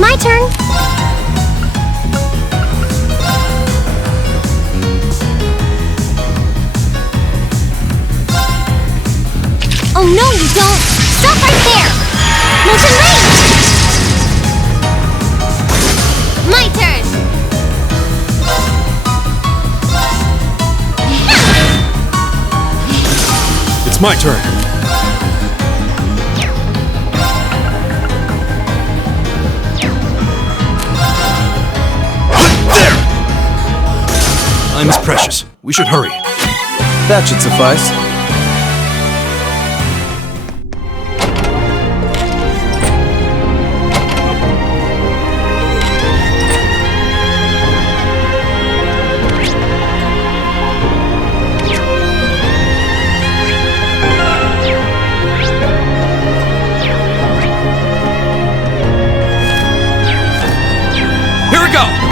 my turn. Oh no, you don't! Stop right there! Motion range! My turn! It's my turn. There! Time is precious. We should hurry. That should suffice.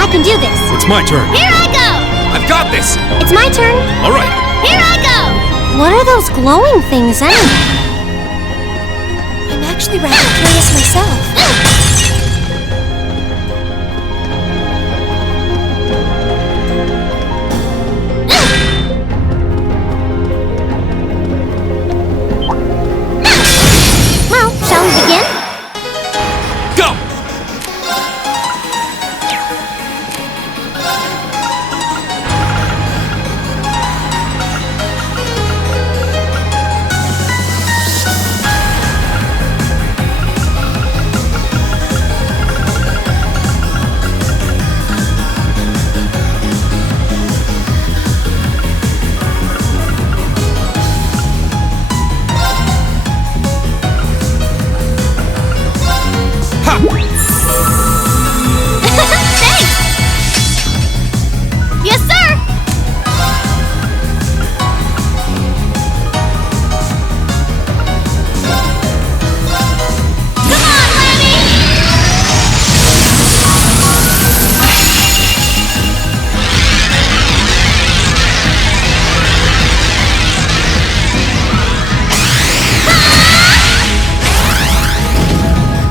I can do this. It's my turn. Here I go! I've got this! It's my turn. All right. Here I go! What are those glowing things anyway? I'm actually rather curious myself. Well, shall we begin? Go! Yes, sir! Come on, Lammy!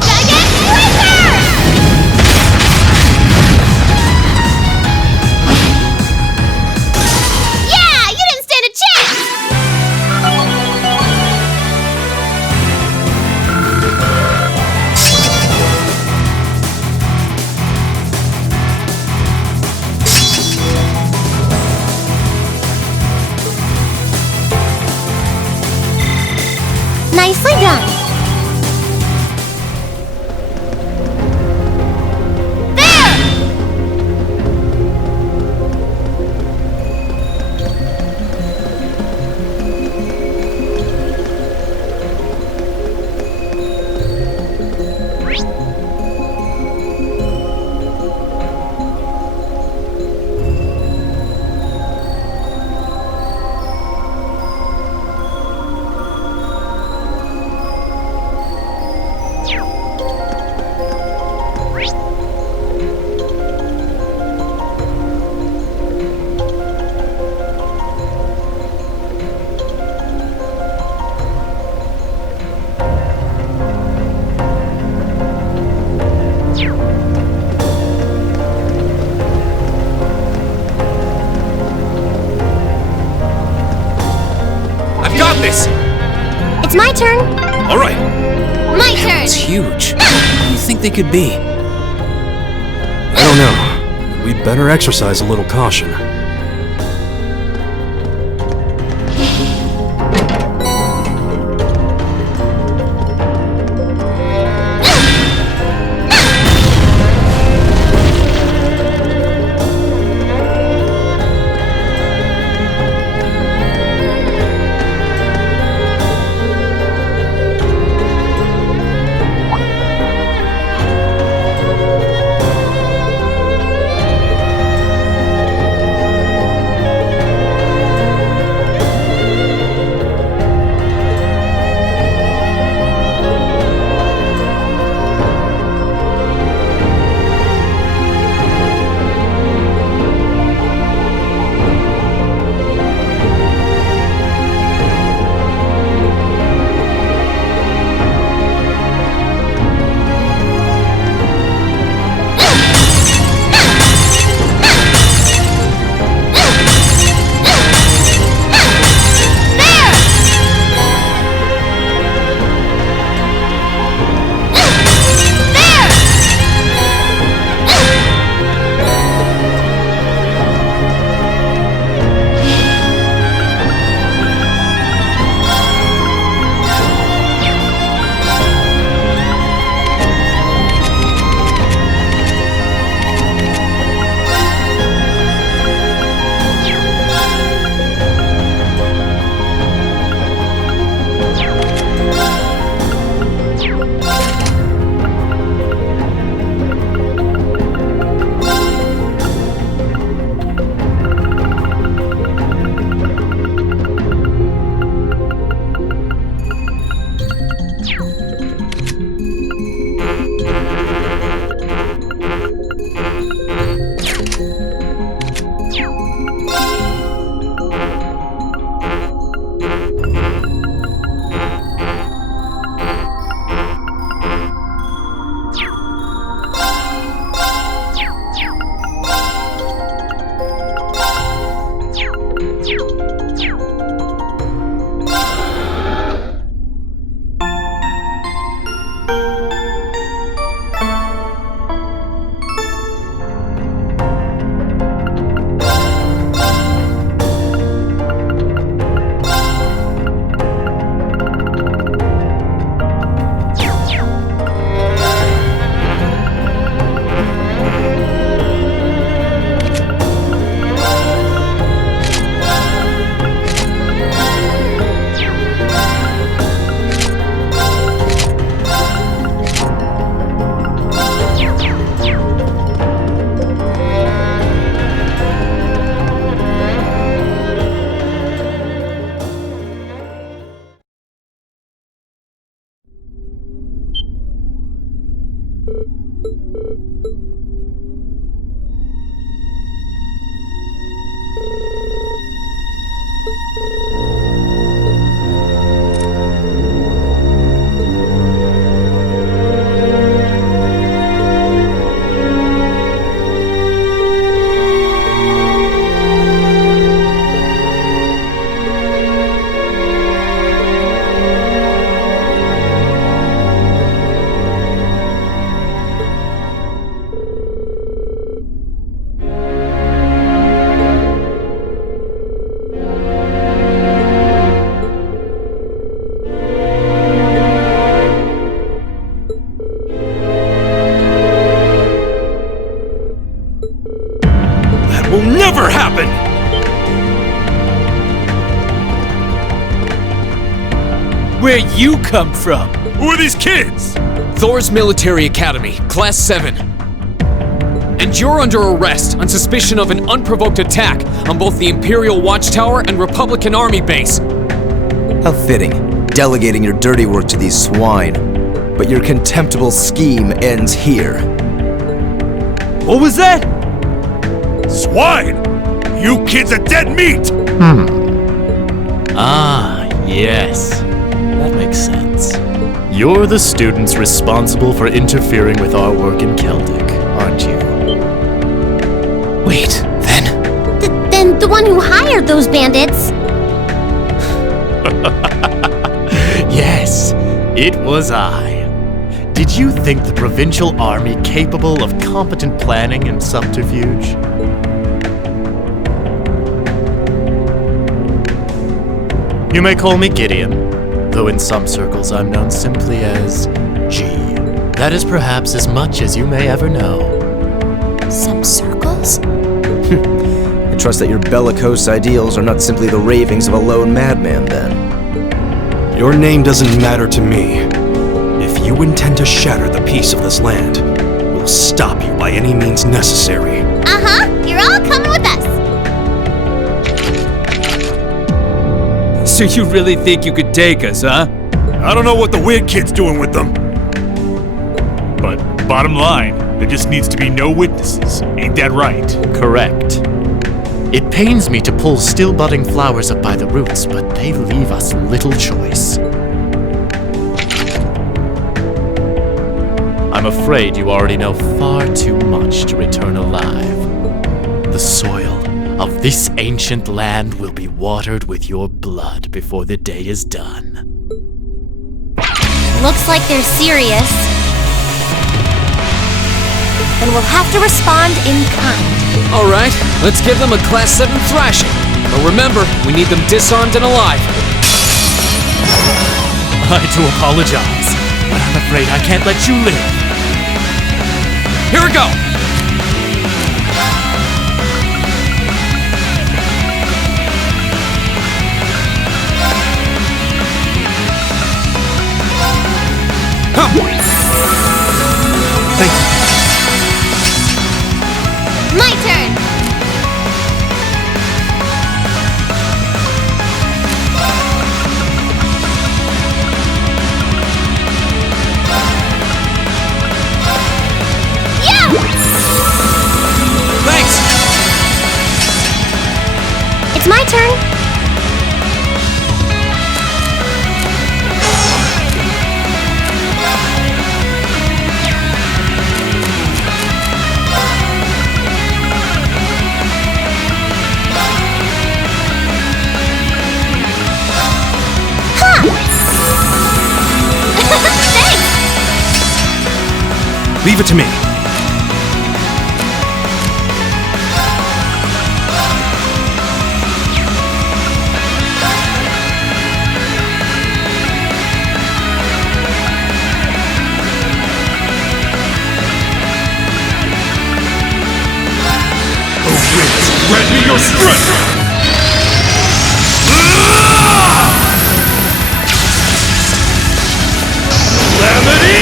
Giant Chapeter! Yeah, you didn't stand a chance! Nicely done. There! I've got this! It's my turn. All right. My turn. It's huge. What do you think they could be? I don't know. We'd better exercise a little caution. Will never happen! Where you come from? Who are these kids? Thor's Military Academy, Class 7. And you're under arrest on suspicion of an unprovoked attack on both the Imperial Watchtower and Republican Army base. How fitting, delegating your dirty work to these swine. But your contemptible scheme ends here. What was that? Swine! You kids are dead meat! Ah, yes. That makes sense. You're the students responsible for interfering with our work in Celtic, aren't you? Wait, then? Then the one who hired those bandits. Yes, it was I. Did you think the provincial army capable of competent planning and subterfuge? You may call me Gideon, though in some circles I'm known simply as G. That is perhaps as much as you may ever know. Some circles? I trust that your bellicose ideals are not simply the ravings of a lone madman, then. Your name doesn't matter to me. If you intend to shatter the peace of this land, we'll stop you by any means necessary. Uh-huh, you're all coming with us. So you really think you could take us, huh? I don't know what the weird kid's doing with them. But bottom line, there just needs to be no witnesses. Ain't that right? Correct. It pains me to pull still budding flowers up by the roots, but they leave us little choice. I'm afraid you already know far too much to return alive. The soil of this ancient land will be watered with your blood before the day is done. Looks like they're serious. Then we'll have to respond in kind. All right, let's give them a Class 7 thrashing. But remember, we need them disarmed and alive. I do apologize, but I'm afraid I can't let you live. Here we go! Thank you. My turn! Yeah! Thanks! It's my turn. Leave it to me. Grant me your strength! Calamity!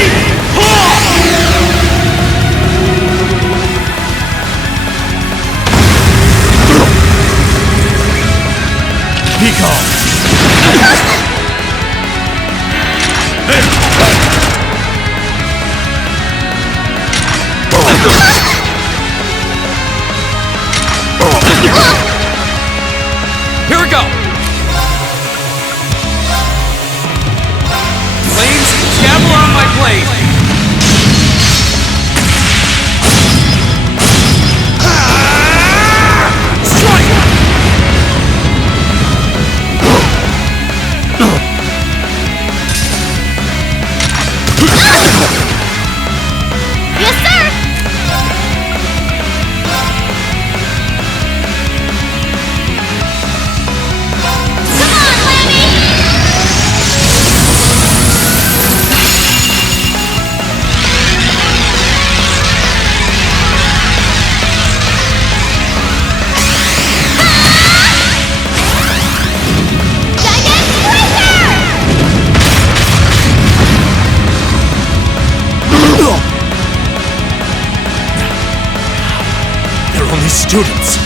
Be calm! students.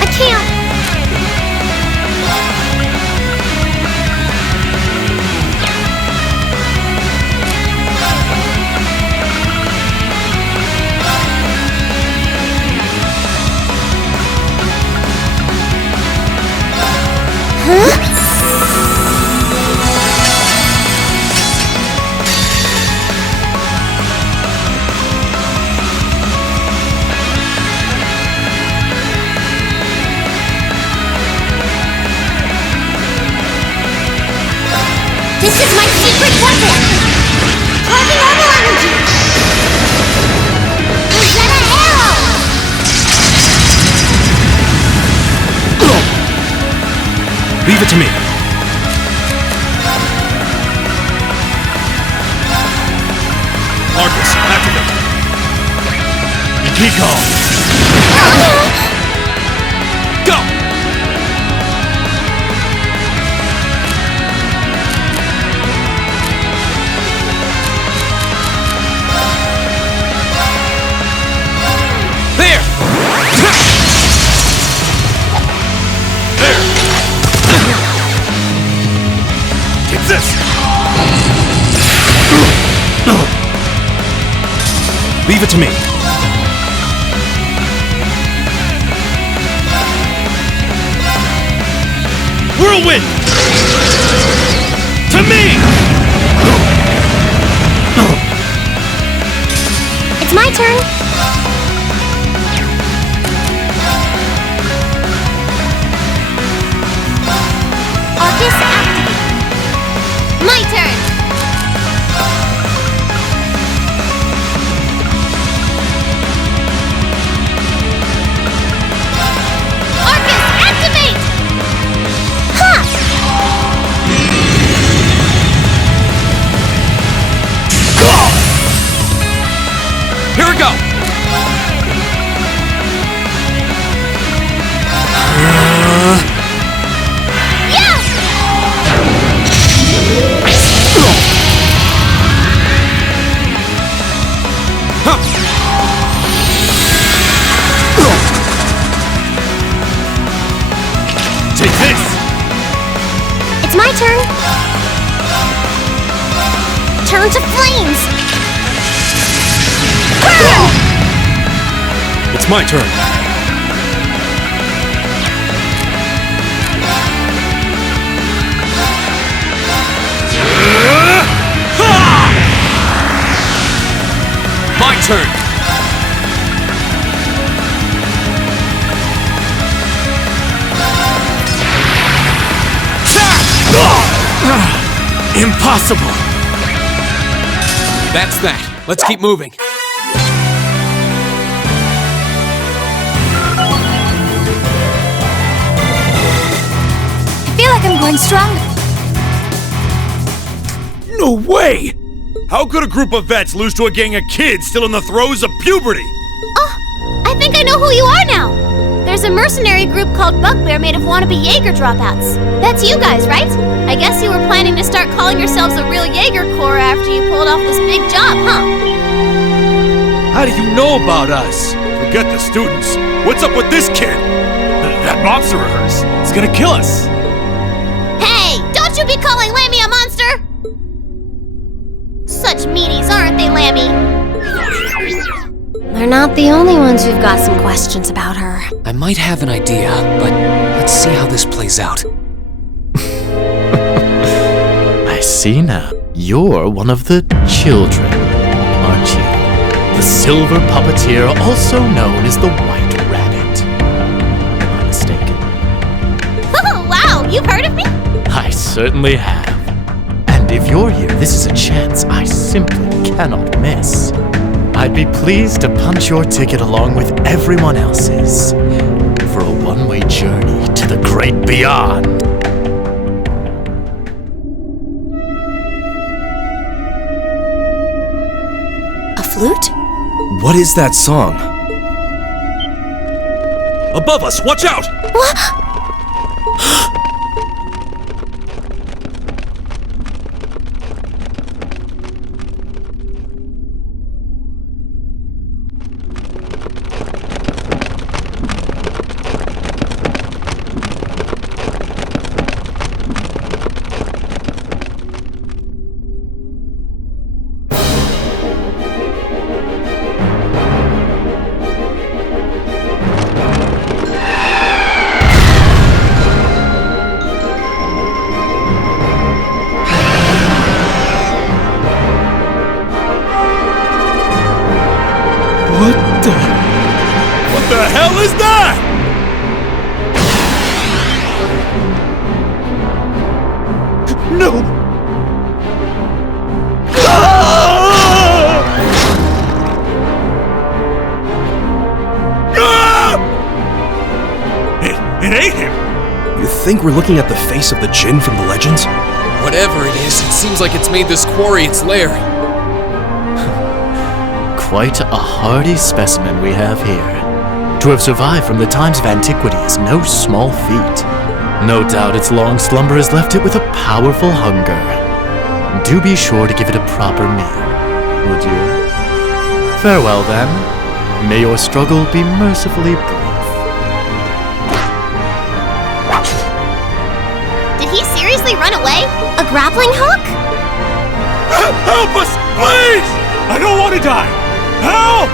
I can't. This is my secret weapon! Charging orbital energy! Rosetta arrow! Leave it to me. Arcus, activate. Keep on. Go! There! Take this! Leave it to me. Whirlwind! To me! It's my turn. Arcus activate. My turn. Arcus activate. Huh. Here we go! Yeah. Take this! It's my turn. Turn to flames. Burn! It's my turn. My turn! Impossible! That's that. Let's keep moving. I feel like I'm going stronger. No way! How could a group of vets lose to a gang of kids still in the throes of puberty? Oh, I think I know who you are now. There's a mercenary group called Bugbear made of wannabe Jaeger dropouts. That's you guys, right? I guess you were planning to start calling yourselves a real Jaeger Corps after you pulled off this big job, huh? How do you know about us? Forget the students. What's up with this kid? That monster of hers is gonna kill us. Hey, don't you be calling Lammy a monster! Such meanies, aren't they, Lammy? They're not the only ones who've got some questions about her. I might have an idea, but let's see how this plays out. I see now. You're one of the children, aren't you? The silver puppeteer, also known as the White Rabbit. Am I mistaken? Oh, wow, you've heard of me? I certainly have. And if you're here, this is a chance I simply cannot miss. I'd be pleased to punch your ticket along with everyone else's for a one-way journey to the great beyond. A flute? What is that song? Above us, watch out! What the hell is that? No! It ate him! You think we're looking at the face of the djinn from the legends? Whatever it is, it seems like it's made this quarry its lair. Quite a hardy specimen we have here. To have survived from the times of antiquity is no small feat. No doubt its long slumber has left it with a powerful hunger. Do be sure to give it a proper meal, would you? Farewell then. May your struggle be mercifully brief. Did he seriously run away? A grappling hook? Help us, please! I don't want to die! Help!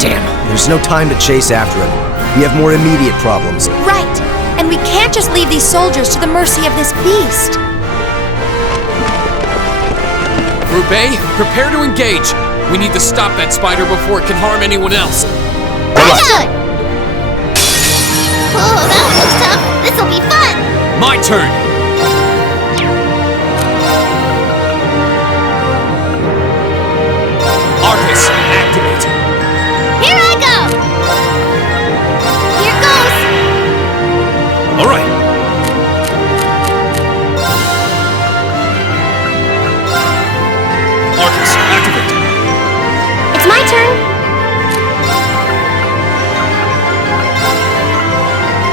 Damn, there's no time to chase after him. We have more immediate problems. Right. And we can't just leave these soldiers to the mercy of this beast. Group A, prepare to engage. We need to stop that spider before it can harm anyone else. Good! Oh, that looks tough. This'll be fun! My turn! Arcus, activate. Here I go! Here goes! All right. Arcus, activate. It's my turn.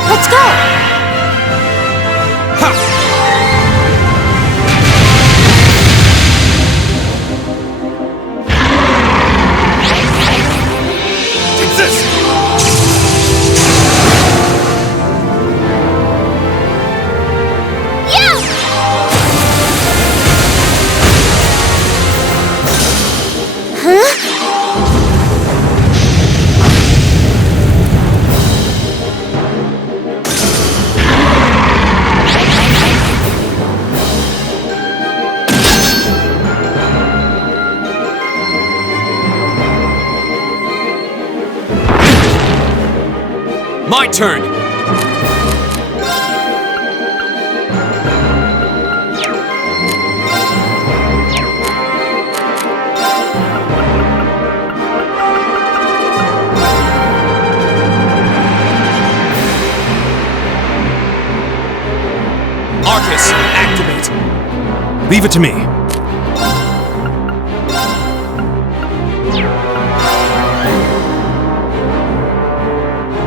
Let's go! Take this! Yeah! My turn! Arcus, activate. Leave it to me.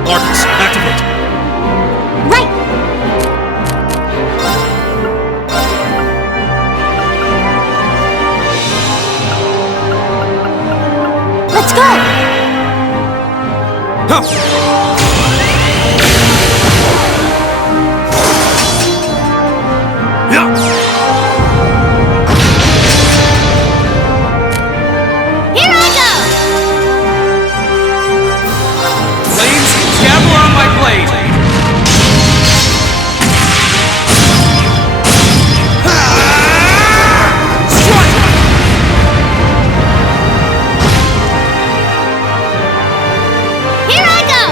Arcus, activate. Right! Let's go! Here I go! Flames, dabble on my blade! Strike! Here I go!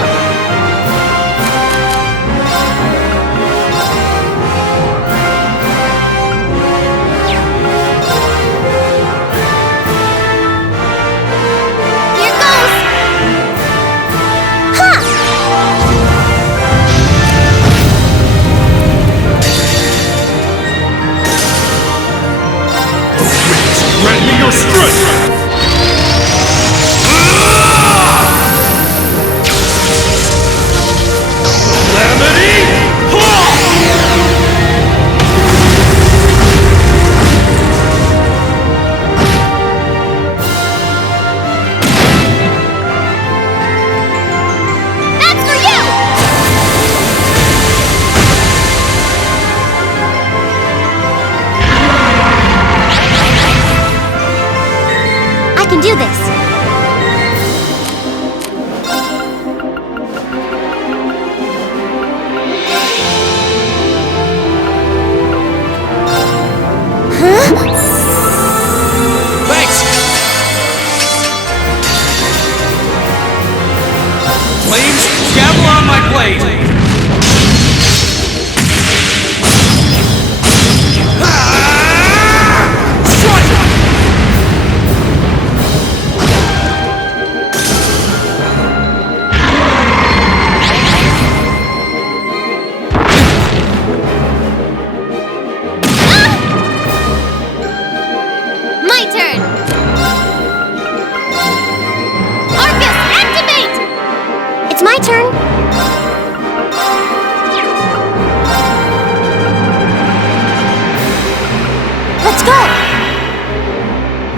Here goes! Ha! Grant me your strength! That's for you!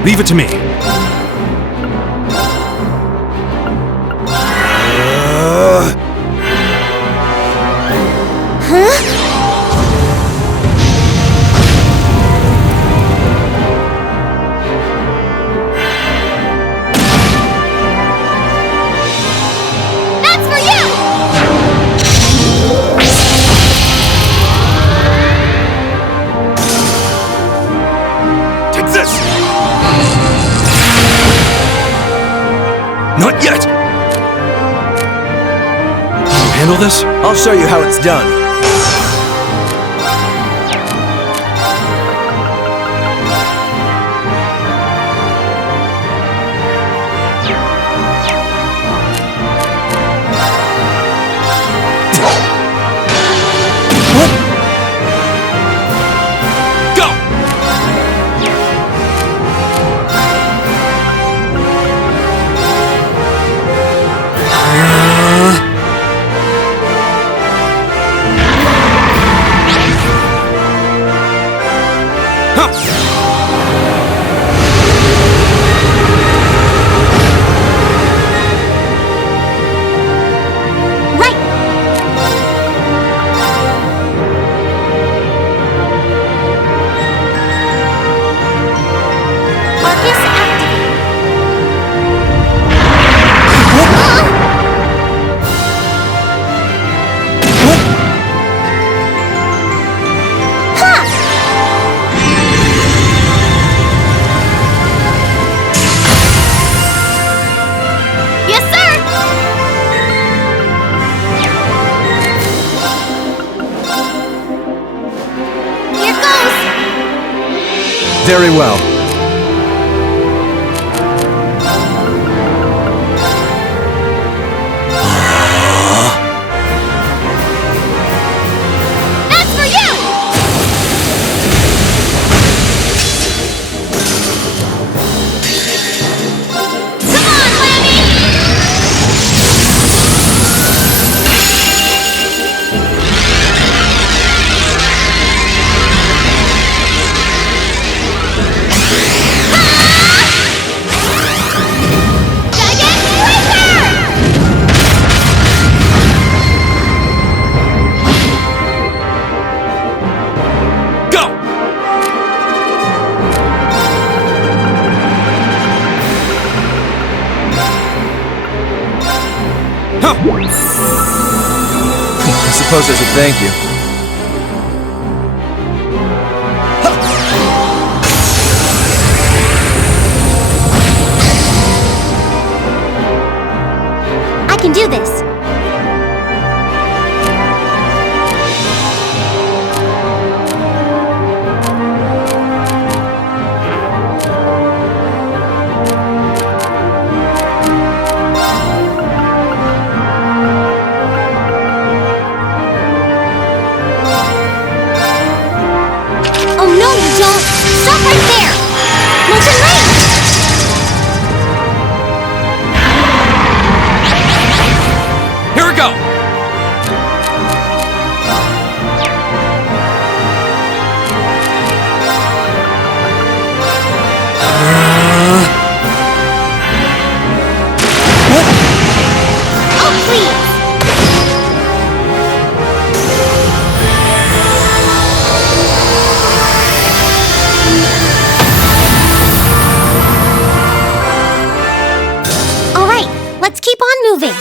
Leave it to me. That's for you! Take this! Not yet! Can you handle this? I'll show you how it's done. Go! Right! Marcus activate. Ha! Yes, sir! Here goes! Very well. That's for you! Come on, Lammy! Giant Sweeper! Go! I suppose I should thank you. I can do this. Oh no, you don't! Stop right there! Molten Rain! Here we go! Oh, please! All right, let's keep on moving.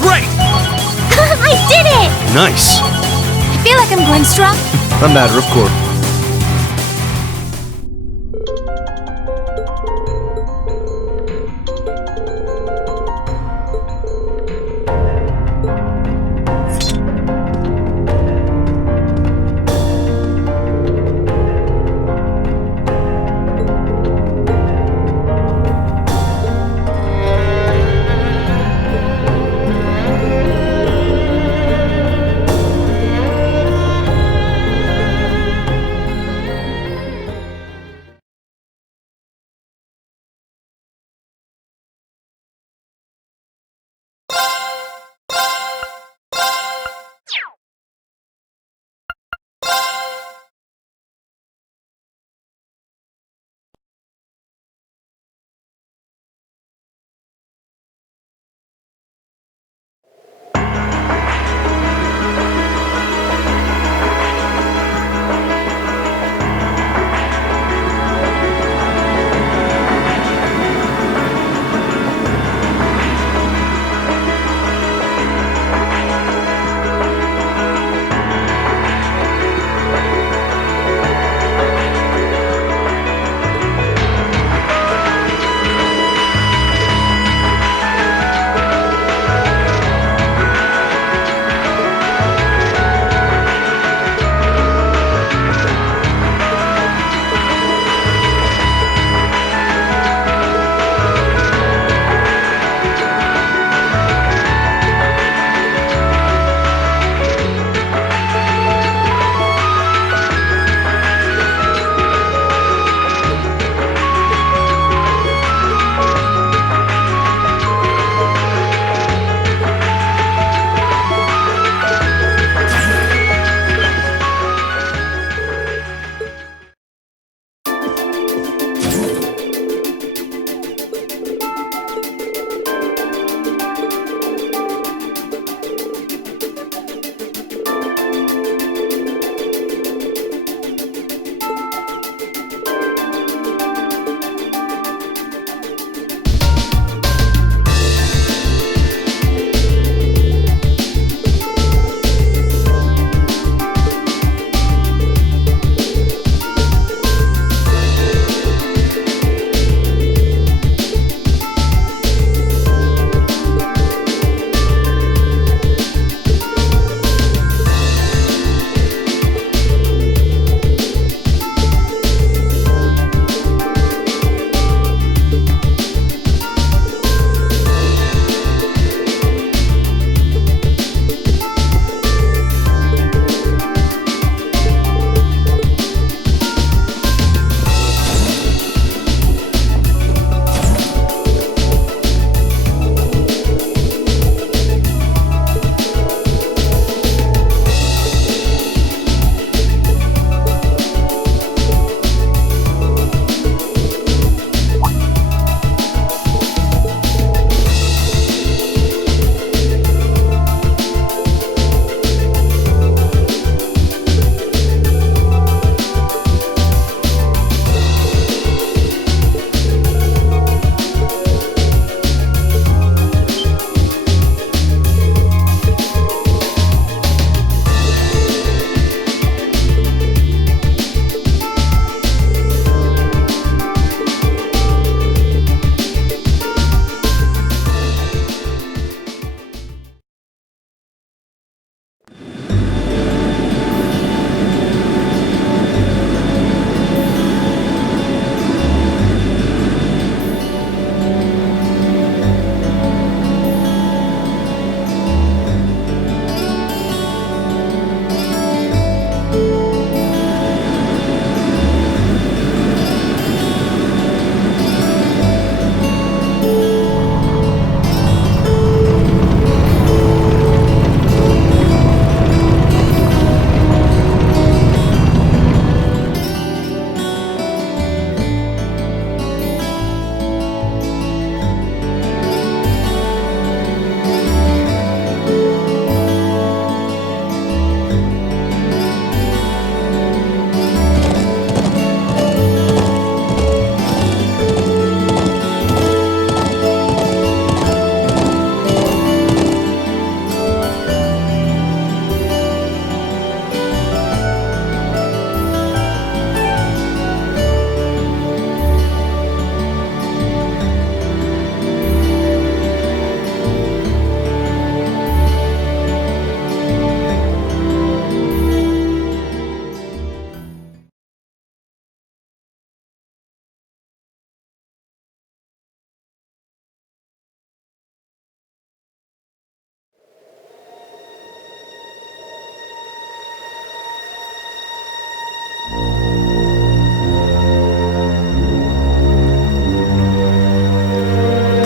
Great! I did it! Nice. I feel like I'm going strong. A matter of course.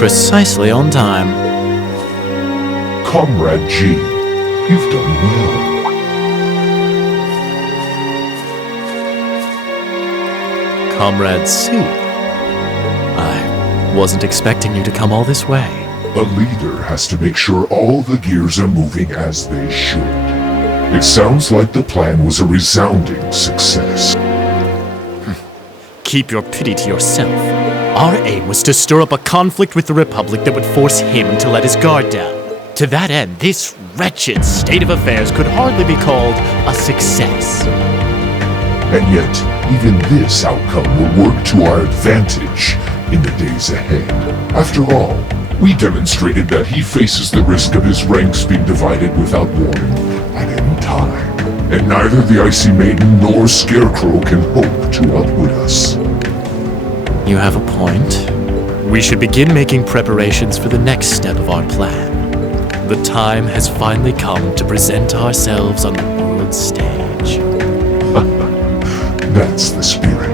precisely on time. Comrade G, you've done well. Comrade C, I wasn't expecting you to come all this way. A leader has to make sure all the gears are moving as they should. It sounds like the plan was a resounding success. Keep your pity to yourself. Our aim was to stir up a conflict with the Republic that would force him to let his guard down. To that end, this wretched state of affairs could hardly be called a success. And yet, even this outcome will work to our advantage in the days ahead. After all, we demonstrated that he faces the risk of his ranks being divided without warning at any time. And neither the Icy Maiden nor Scarecrow can hope to outwit us. You have a point. We should begin making preparations for the next step of our plan. The time has finally come to present ourselves on the world stage. That's the spirit.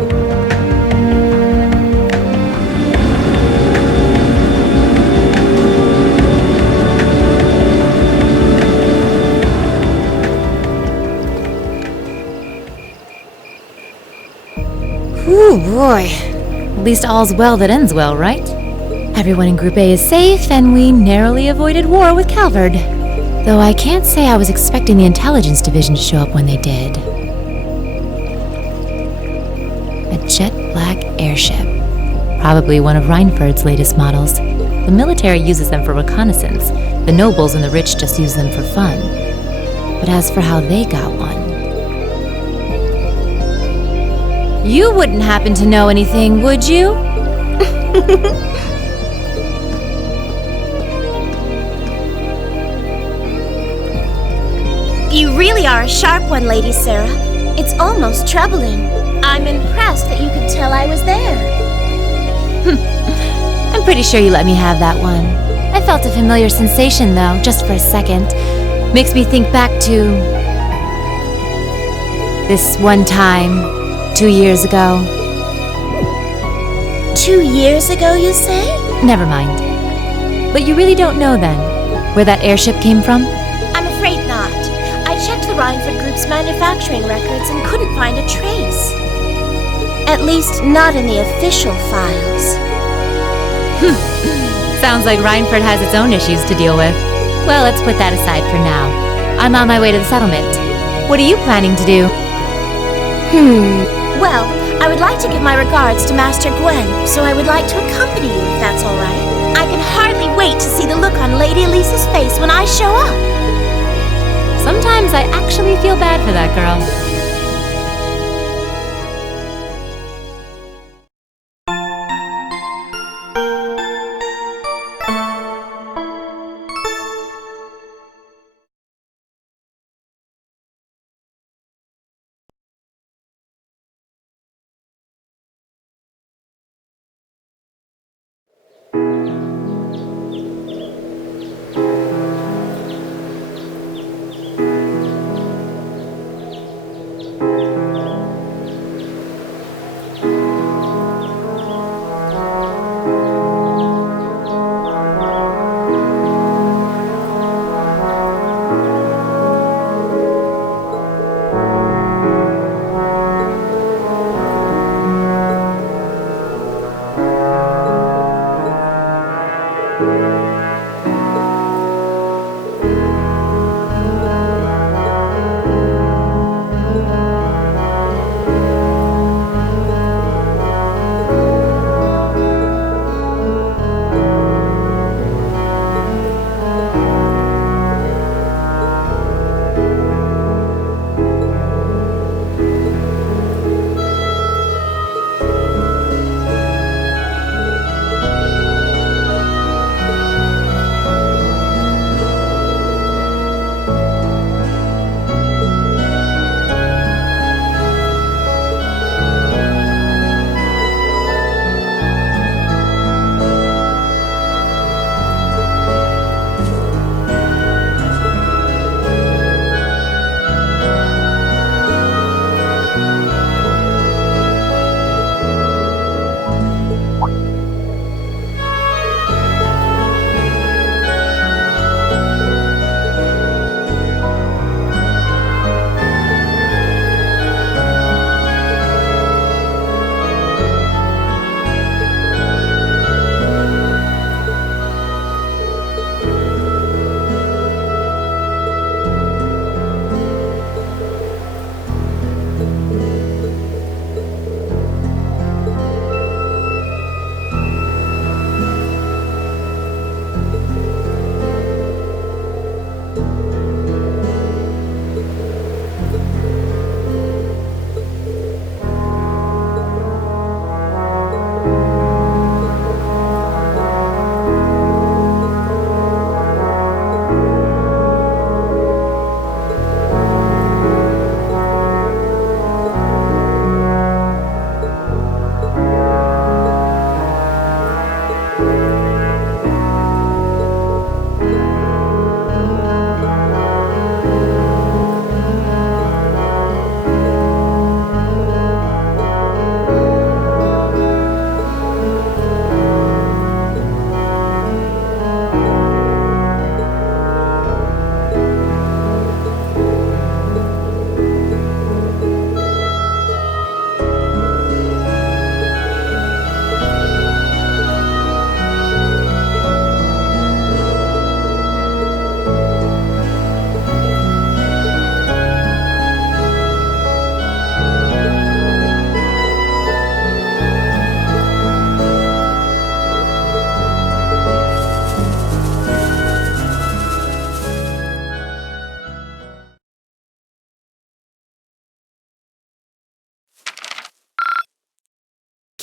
Ooh, boy. At least all's well that ends well, right? Everyone in Group A is safe, and we narrowly avoided war with Calvard. Though I can't say I was expecting the Intelligence Division to show up when they did. A jet black airship. Probably one of Reinford's latest models. The military uses them for reconnaissance. The nobles and the rich just use them for fun. But as for how they got one... You wouldn't happen to know anything, would you? You really are a sharp one, Lady Sarah. It's almost troubling. I'm impressed that you could tell I was there. I'm pretty sure you let me have that one. I felt a familiar sensation, though, just for a second. Makes me think back to... this one time, 2 years ago. 2 years ago, you say? Never mind. But you really don't know, then, where that airship came from? I'm afraid not. I checked the Reinford Group's manufacturing records and couldn't find a trace. At least, not in the official files. Sounds like Reinford has its own issues to deal with. Well, let's put that aside for now. I'm on my way to the settlement. What are you planning to do? Well, I would like to give my regards to Master Gwen, so I would like to accompany you if that's all right. I can hardly wait to see the look on Lady Elisa's face when I show up. Sometimes I actually feel bad for that girl.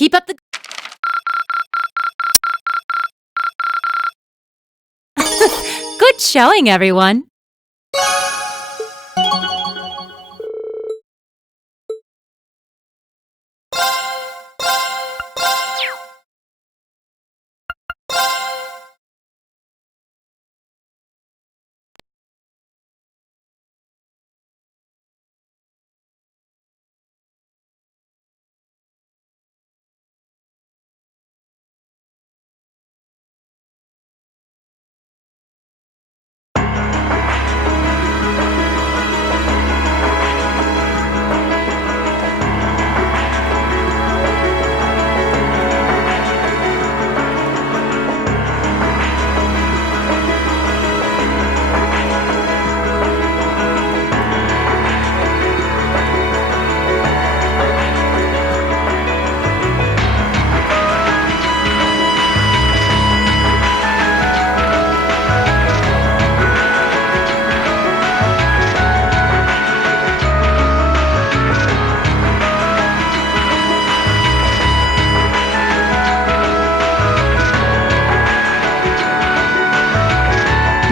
Keep up the... Good showing, everyone.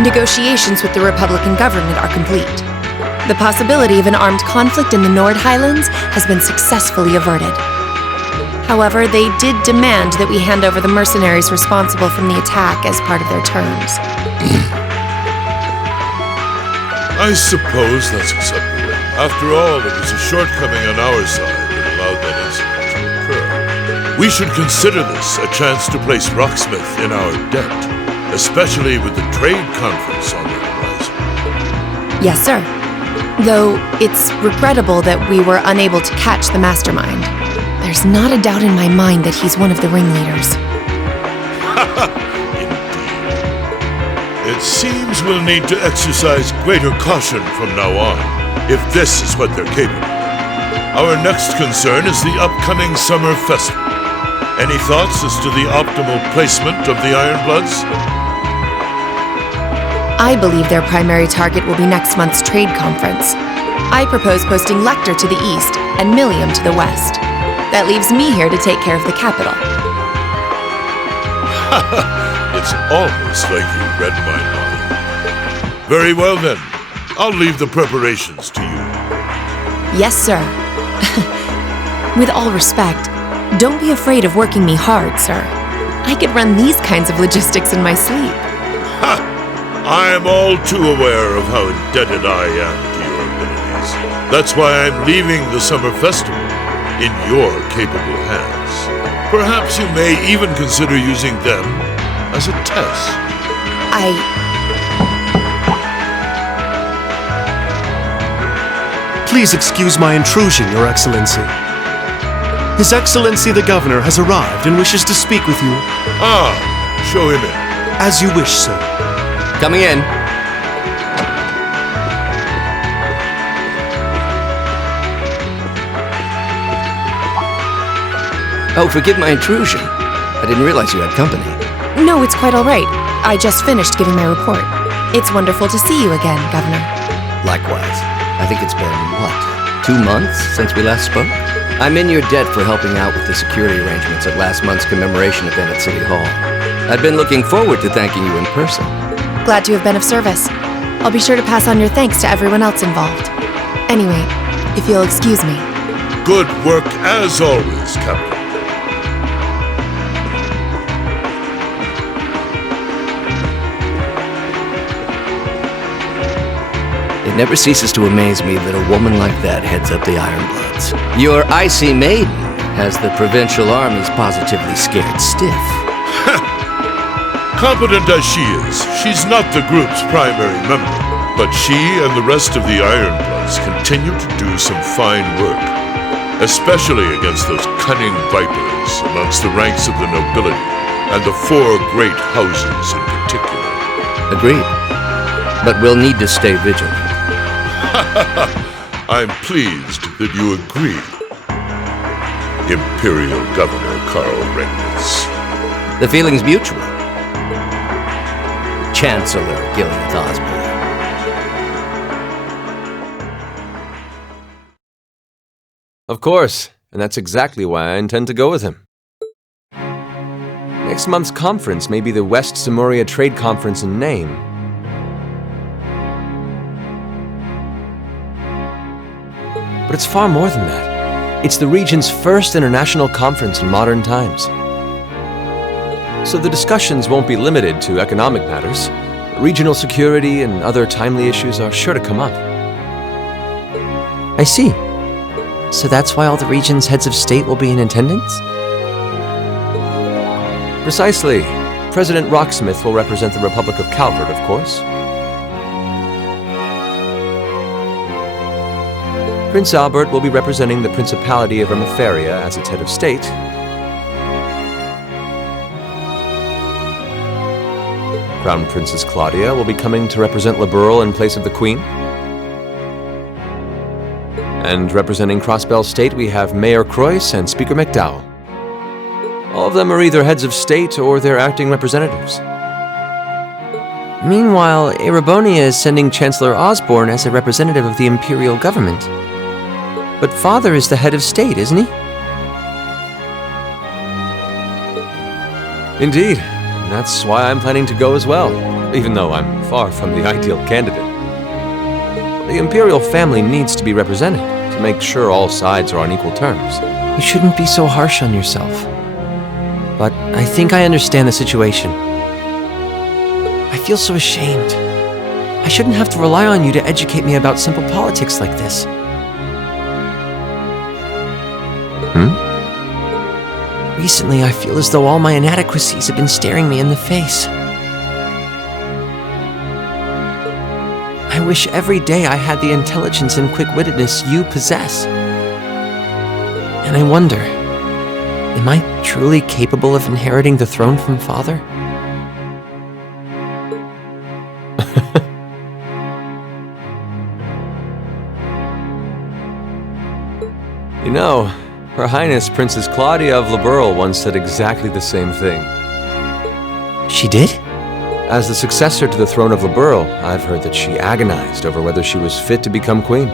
Negotiations with the Republican government are complete. The possibility of an armed conflict in the Nord Highlands has been successfully averted. However, they did demand that we hand over the mercenaries responsible from the attack as part of their terms. I suppose that's acceptable. After all, it was a shortcoming on our side that allowed that incident to occur. We should consider this a chance to place Rocksmith in our debt, especially with the trade conference on the horizon. Yes, sir. Though it's regrettable that we were unable to catch the mastermind. There's not a doubt in my mind that he's one of the ringleaders. Indeed. It seems we'll need to exercise greater caution from now on, if this is what they're capable of. Our next concern is the upcoming summer festival. Any thoughts as to the optimal placement of the Ironbloods? I believe their primary target will be next month's trade conference. I propose posting Lecter to the east and Millium to the west. That leaves me here to take care of the capital. It's almost like you read my mind. Very well then. I'll leave the preparations to you. Yes, sir. With all respect, don't be afraid of working me hard, sir. I could run these kinds of logistics in my sleep. Ha! I am all too aware of how indebted I am to your abilities. That's why I'm leaving the summer festival in your capable hands. Perhaps you may even consider using them as a test. Please excuse my intrusion, Your Excellency. His Excellency the Governor has arrived and wishes to speak with you. Ah, show him in. As you wish, sir. Coming in. Oh, forgive my intrusion. I didn't realize you had company. No, it's quite all right. I just finished giving my report. It's wonderful to see you again, Governor. Likewise. I think it's been, 2 months since we last spoke? I'm in your debt for helping out with the security arrangements at last month's commemoration event at City Hall. I've been looking forward to thanking you in person. Glad to have been of service. I'll be sure to pass on your thanks to everyone else involved. Anyway, if you'll excuse me. Good work as always, Captain. It never ceases to amaze me that a woman like that heads up the Ironbloods. Your icy maiden has the provincial armies positively scared stiff. Competent as she is, she's not the group's primary member. But she and the rest of the Ironbloods continue to do some fine work, especially against those cunning vipers amongst the ranks of the nobility and the 4 great houses in particular. Agreed. But we'll need to stay vigilant. I'm pleased that you agree, Imperial Governor Karl Regnitz. The feeling's mutual. Chancellor Gilliath Osborne. Of course, and that's exactly why I intend to go with him. Next month's conference may be the West Samoria Trade Conference in name. But it's far more than that. It's the region's first international conference in modern times. So the discussions won't be limited to economic matters. Regional security and other timely issues are sure to come up. I see. So that's why all the region's heads of state will be in attendance? Precisely. President Rocksmith will represent the Republic of Calvert, of course. Prince Albert will be representing the Principality of Ermaferia as its head of state. Crown Princess Claudia will be coming to represent Liberl in place of the Queen. And representing Crossbell State, we have Mayor Croyce and Speaker McDowell. All of them are either heads of state or their acting representatives. Meanwhile, Erebonia is sending Chancellor Osborne as a representative of the Imperial government. But Father is the head of state, isn't he? Indeed. And that's why I'm planning to go as well, even though I'm far from the ideal candidate. The Imperial family needs to be represented to make sure all sides are on equal terms. You shouldn't be so harsh on yourself. But I think I understand the situation. I feel so ashamed. I shouldn't have to rely on you to educate me about simple politics like this. Recently, I feel as though all my inadequacies have been staring me in the face. I wish every day I had the intelligence and quick-wittedness you possess. And I wonder, am I truly capable of inheriting the throne from Father? You know, Her Highness Princess Claudia of Liberl once said exactly the same thing. She did? As the successor to the throne of Liberl, I've heard that she agonized over whether she was fit to become queen.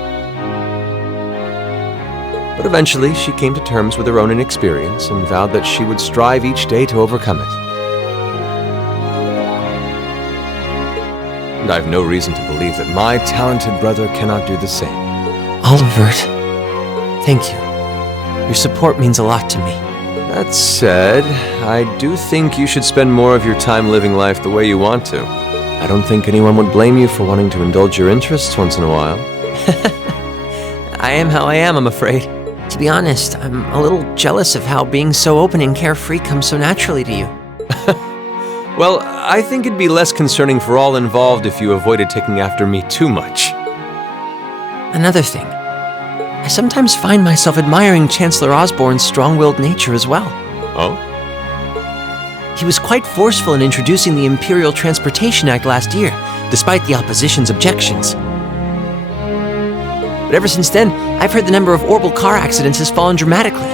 But eventually, she came to terms with her own inexperience and vowed that she would strive each day to overcome it. And I've no reason to believe that my talented brother cannot do the same. Olivert, thank you. Your support means a lot to me. That said, I do think you should spend more of your time living life the way you want to. I don't think anyone would blame you for wanting to indulge your interests once in a while. I am how I am, I'm afraid. To be honest, I'm a little jealous of how being so open and carefree comes so naturally to you. Well, I think it'd be less concerning for all involved if you avoided taking after me too much. Another thing. I sometimes find myself admiring Chancellor Osborne's strong-willed nature as well. Oh? He was quite forceful in introducing the Imperial Transportation Act last year, despite the opposition's objections. But ever since then, I've heard the number of orbital car accidents has fallen dramatically.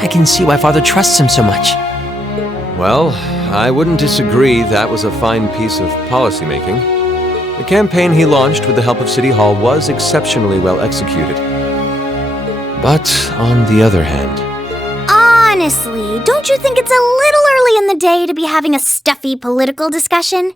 I can see why Father trusts him so much. Well, I wouldn't disagree that was a fine piece of policymaking. The campaign he launched with the help of City Hall was exceptionally well executed. But on the other hand... Honestly, don't you think it's a little early in the day to be having a stuffy political discussion?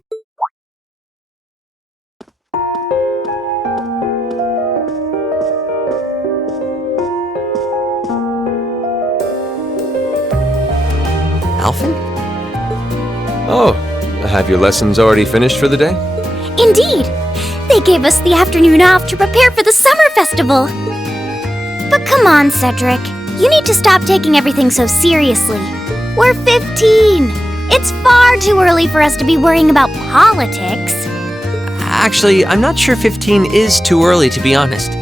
Alphen? Oh, have your lessons already finished for the day? Indeed! They gave us the afternoon off to prepare for the summer festival. But come on, Cedric. You need to stop taking everything so seriously. We're 15. It's far too early for us to be worrying about politics. Actually, I'm not sure 15 is too early, to be honest.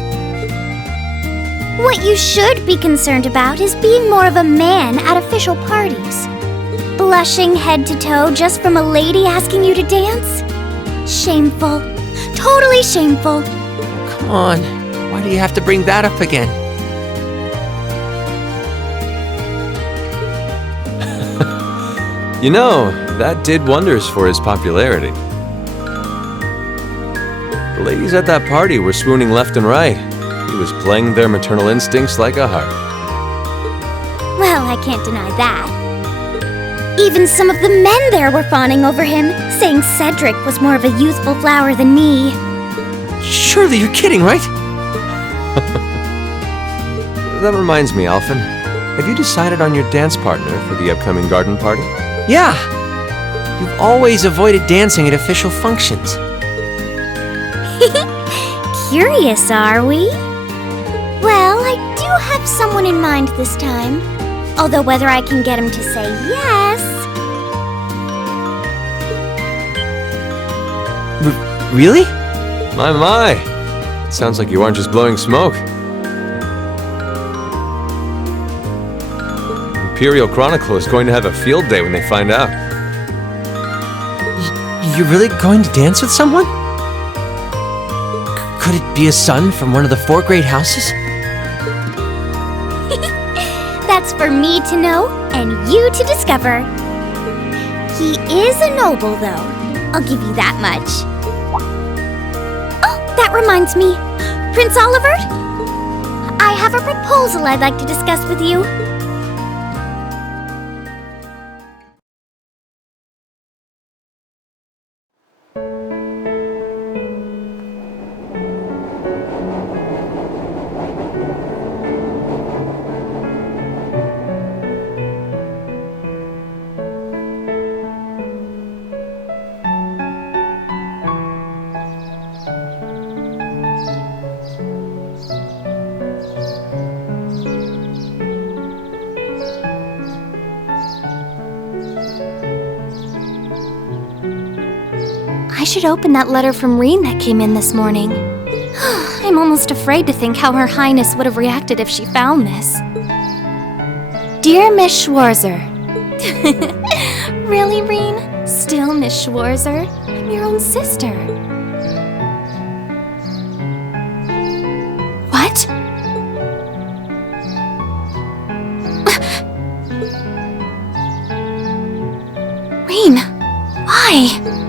What you should be concerned about is being more of a man at official parties. Blushing head to toe just from a lady asking you to dance? Shameful. Totally shameful. Come on. Why do you have to bring that up again? You know, that did wonders for his popularity. The ladies at that party were swooning left and right. He was playing their maternal instincts like a harp. Well, I can't deny that. Even some of the men there were fawning over him, saying Cedric was more of a youthful flower than me. Surely you're kidding, right? That reminds me, Alphen. Have you decided on your dance partner for the upcoming garden party? Yeah! You've always avoided dancing at official functions. Curious, are we? Well, I do have someone in mind this time. Although whether I can get him to say yes... Really? My. It sounds like you aren't just blowing smoke. Imperial Chronicle is going to have a field day when they find out. You're really going to dance with someone? Could it be a son from one of the 4 great houses? That's for me to know and you to discover. He is a noble, though. I'll give you that much. Oh, that reminds me. Prince Oliver? I have a proposal I'd like to discuss with you. I should open that letter from Reen that came in this morning. I'm almost afraid to think how Her Highness would have reacted if she found this. Dear Miss Schwarzer. Really, Reen? Still Miss Schwarzer? I'm your own sister. What? Reen, why?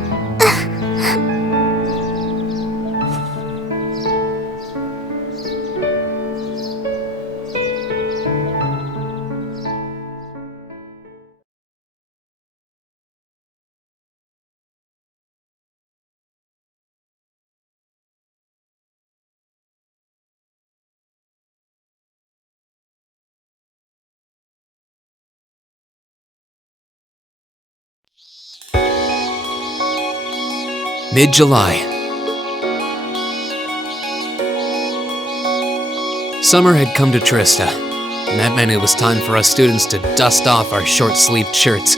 Mid-July. Summer had come to Trista, and that meant it was time for us students to dust off our short-sleeved shirts.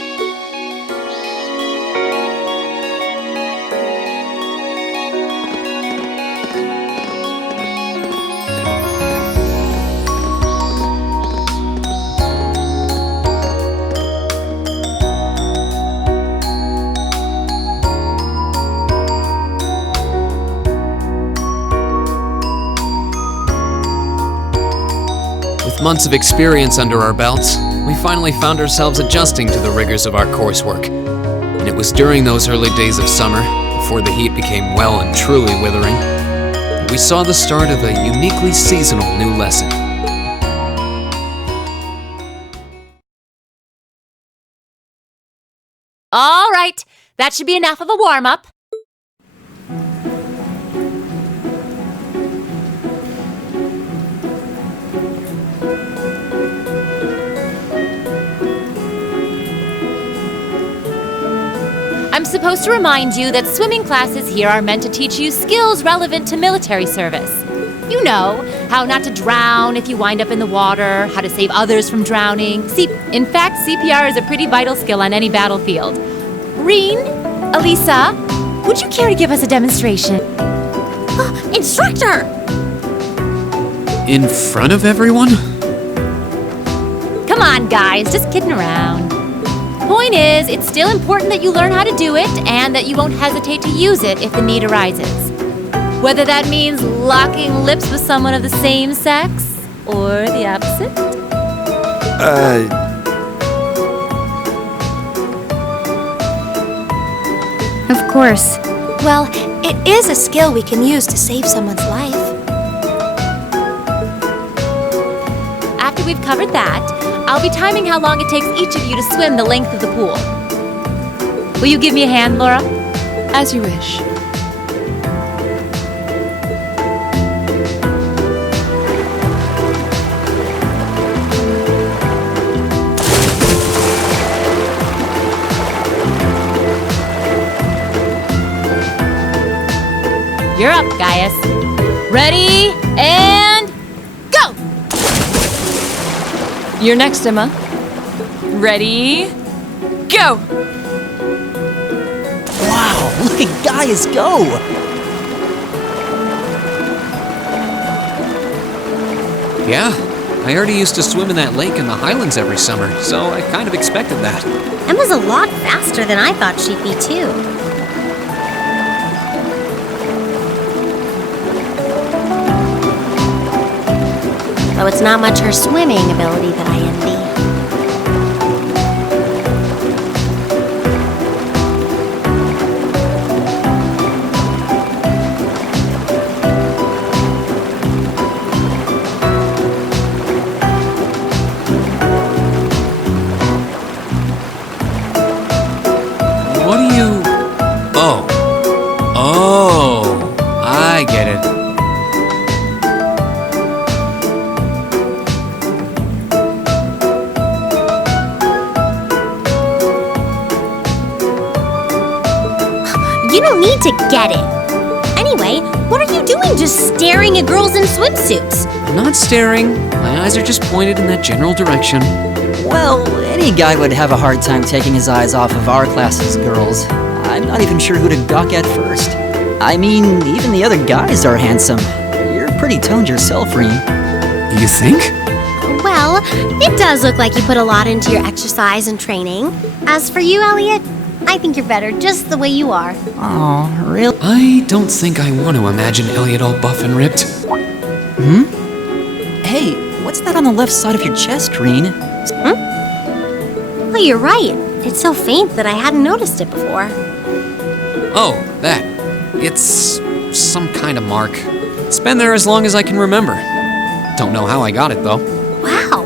With months of experience under our belts, we finally found ourselves adjusting to the rigors of our coursework. And it was during those early days of summer, before the heat became well and truly withering, that we saw the start of a uniquely seasonal new lesson. All right, that should be enough of a warm-up. I'm supposed to remind you that swimming classes here are meant to teach you skills relevant to military service. You know, how not to drown if you wind up in the water, how to save others from drowning. In fact, CPR is a pretty vital skill on any battlefield. Reen, Elisa, would you care to give us a demonstration? Instructor! In front of everyone? Come on, guys, just kidding around. Point is, it's still important that you learn how to do it and that you won't hesitate to use it if the need arises. Whether that means locking lips with someone of the same sex or the opposite. Of course. Well, it is a skill we can use to save someone's life. After we've covered that, I'll be timing how long it takes each of you to swim the length of the pool. Will you give me a hand, Laura? As you wish. You're up, Gaius. Ready, and go! You're next, Emma. Ready, go! Wow, look at Gaius go! Yeah, I already used to swim in that lake in the Highlands every summer, so I kind of expected that. Emma's a lot faster than I thought she'd be, too. Though it's not much her swimming ability that I envy. What do you... Oh, I get it. You don't need to get it. Anyway, what are you doing just staring at girls in swimsuits? I'm not staring. My eyes are just pointed in that general direction. Well, any guy would have a hard time taking his eyes off of our class's girls. I'm not even sure who to gawk at first. I mean, even the other guys are handsome. You're pretty toned yourself, Reem. You think? Well, it does look like you put a lot into your exercise and training. As for you, Elliot, I think you're better just the way you are. Oh, really? I don't think I want to imagine Elliot all buff and ripped. Hey, what's that on the left side of your chest, Reen? Well, you're right. It's so faint that I hadn't noticed it before. Oh, that. It's some kind of mark. It's been there as long as I can remember. Don't know how I got it, though. Wow.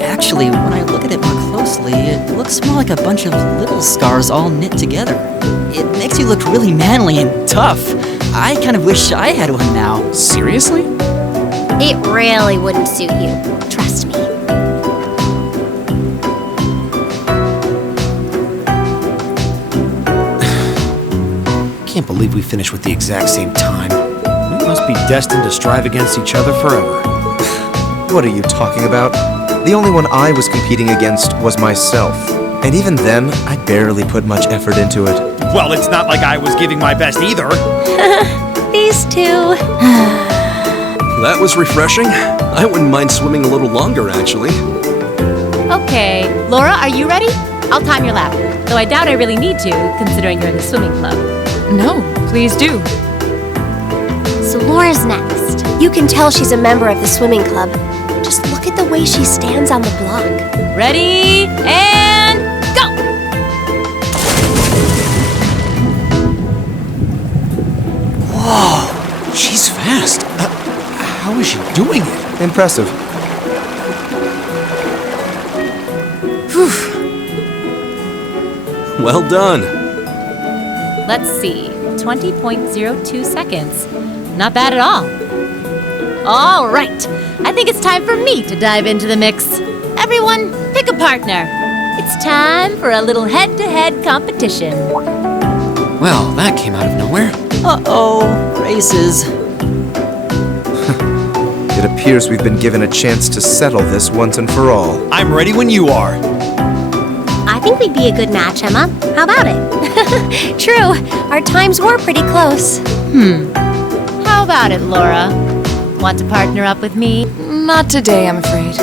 Actually, when I look at it more closely, it looks more like a bunch of little scars all knit together. It makes you look really manly and tough. I kind of wish I had one now. Seriously? It really wouldn't suit you. Trust me. Can't believe we finished with the exact same time. We must be destined to strive against each other forever. What are you talking about? The only one I was competing against was myself. And even then, I barely put much effort into it. Well, it's not like I was giving my best either. These two. That was refreshing. I wouldn't mind swimming a little longer, actually. Okay, Laura, are you ready? I'll time your lap. Though I doubt I really need to, considering you're in the swimming club. No, please do. So Laura's next. You can tell she's a member of the swimming club. Just look at the way she stands on the block. Ready, and go! Whoa, she's fast. How is she doing it? Impressive. Well done. Let's see, 20.02 seconds. Not bad at all. All right, I think it's time for me to dive into the mix. Everyone, pick a partner. It's time for a little head-to-head competition. Well, that came out of nowhere. Uh-oh, races. It appears we've been given a chance to settle this once and for all. I'm ready when you are. I think we'd be a good match, Emma. How about it? True, our times were pretty close. How about it, Laura? Want to partner up with me? Not today, I'm afraid.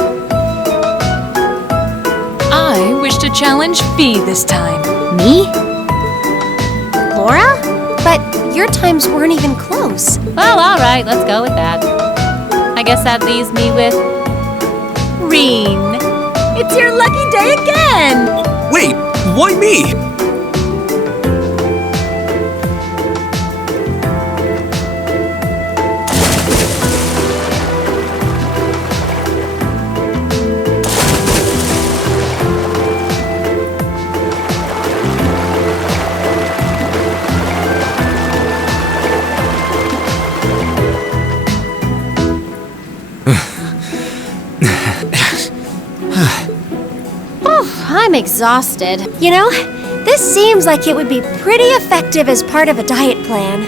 I wish to challenge Fee this time. Me? Laura? But your times weren't even close. Well, all right, let's go with that. I guess that leaves me with Reen. It's your lucky day again! Wait, why me? exhausted. You know, this seems like it would be pretty effective as part of a diet plan.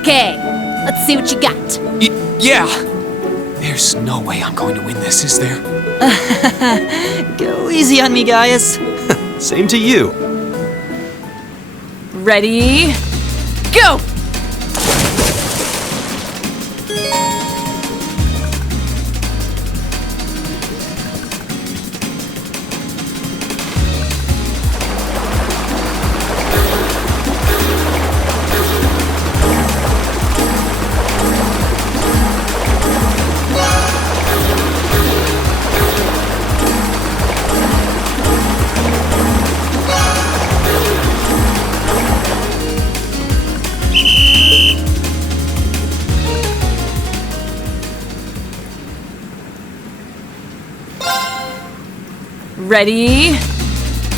Okay, let's see what you got. Yeah! There's no way I'm going to win this, is there? Go easy on me, Gaius. Same to you. Ready? Go! Ready?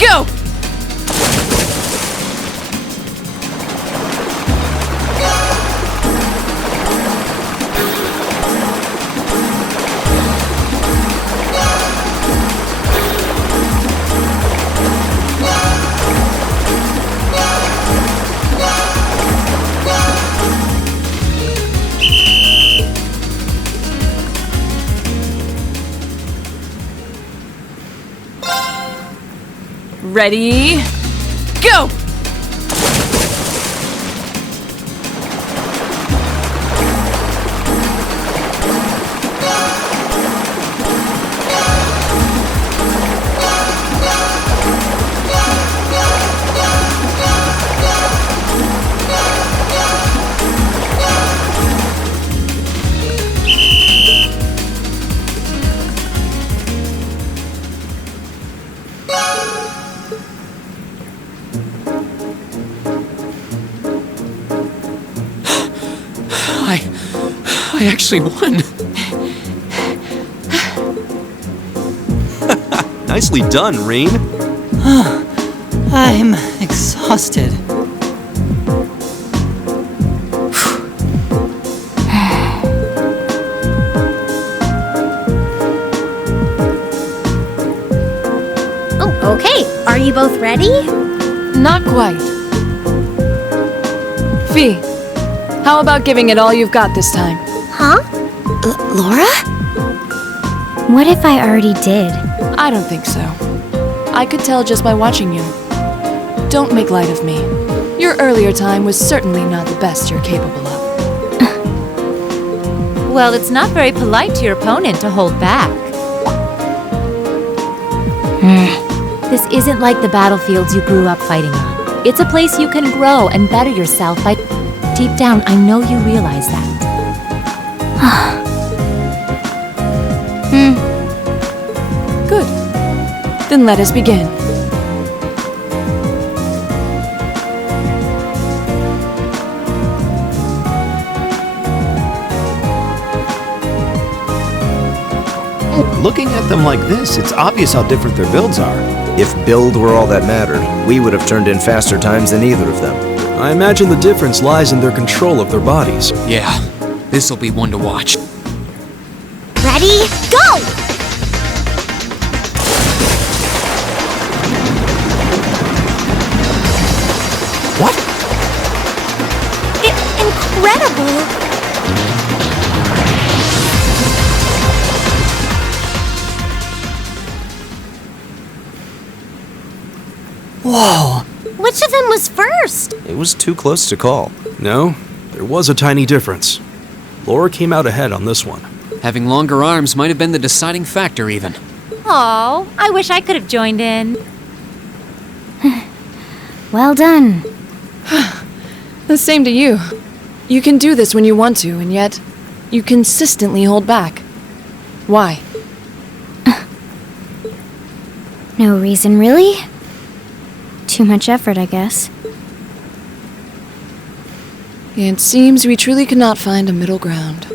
Go! Ready? Go! I actually won. Nicely done, Reen. I'm exhausted. Oh, okay. Are you both ready? Not quite. Fee, how about giving it all you've got this time? Huh? Laura? What if I already did? I don't think so. I could tell just by watching you. Don't make light of me. Your earlier time was certainly not the best you're capable of. Well, it's not very polite to your opponent to hold back. This isn't like the battlefields you grew up fighting on. It's a place you can grow and better yourself by... Deep down, I know you realize that. Good. Then let us begin. Looking at them like this, it's obvious how different their builds are. If build were all that mattered, we would have turned in faster times than either of them. I imagine the difference lies in their control of their bodies. Yeah, this'll be one to watch. Ready? Go! What? Incredible! Whoa! Which of them was first? It was too close to call. No, there was a tiny difference. Laura came out ahead on this one. Having longer arms might have been the deciding factor, even. Oh, I wish I could have joined in. Well done. The same to you. You can do this when you want to, and yet you consistently hold back. Why? No reason, really? Too much effort, I guess. It seems we truly cannot find a middle ground.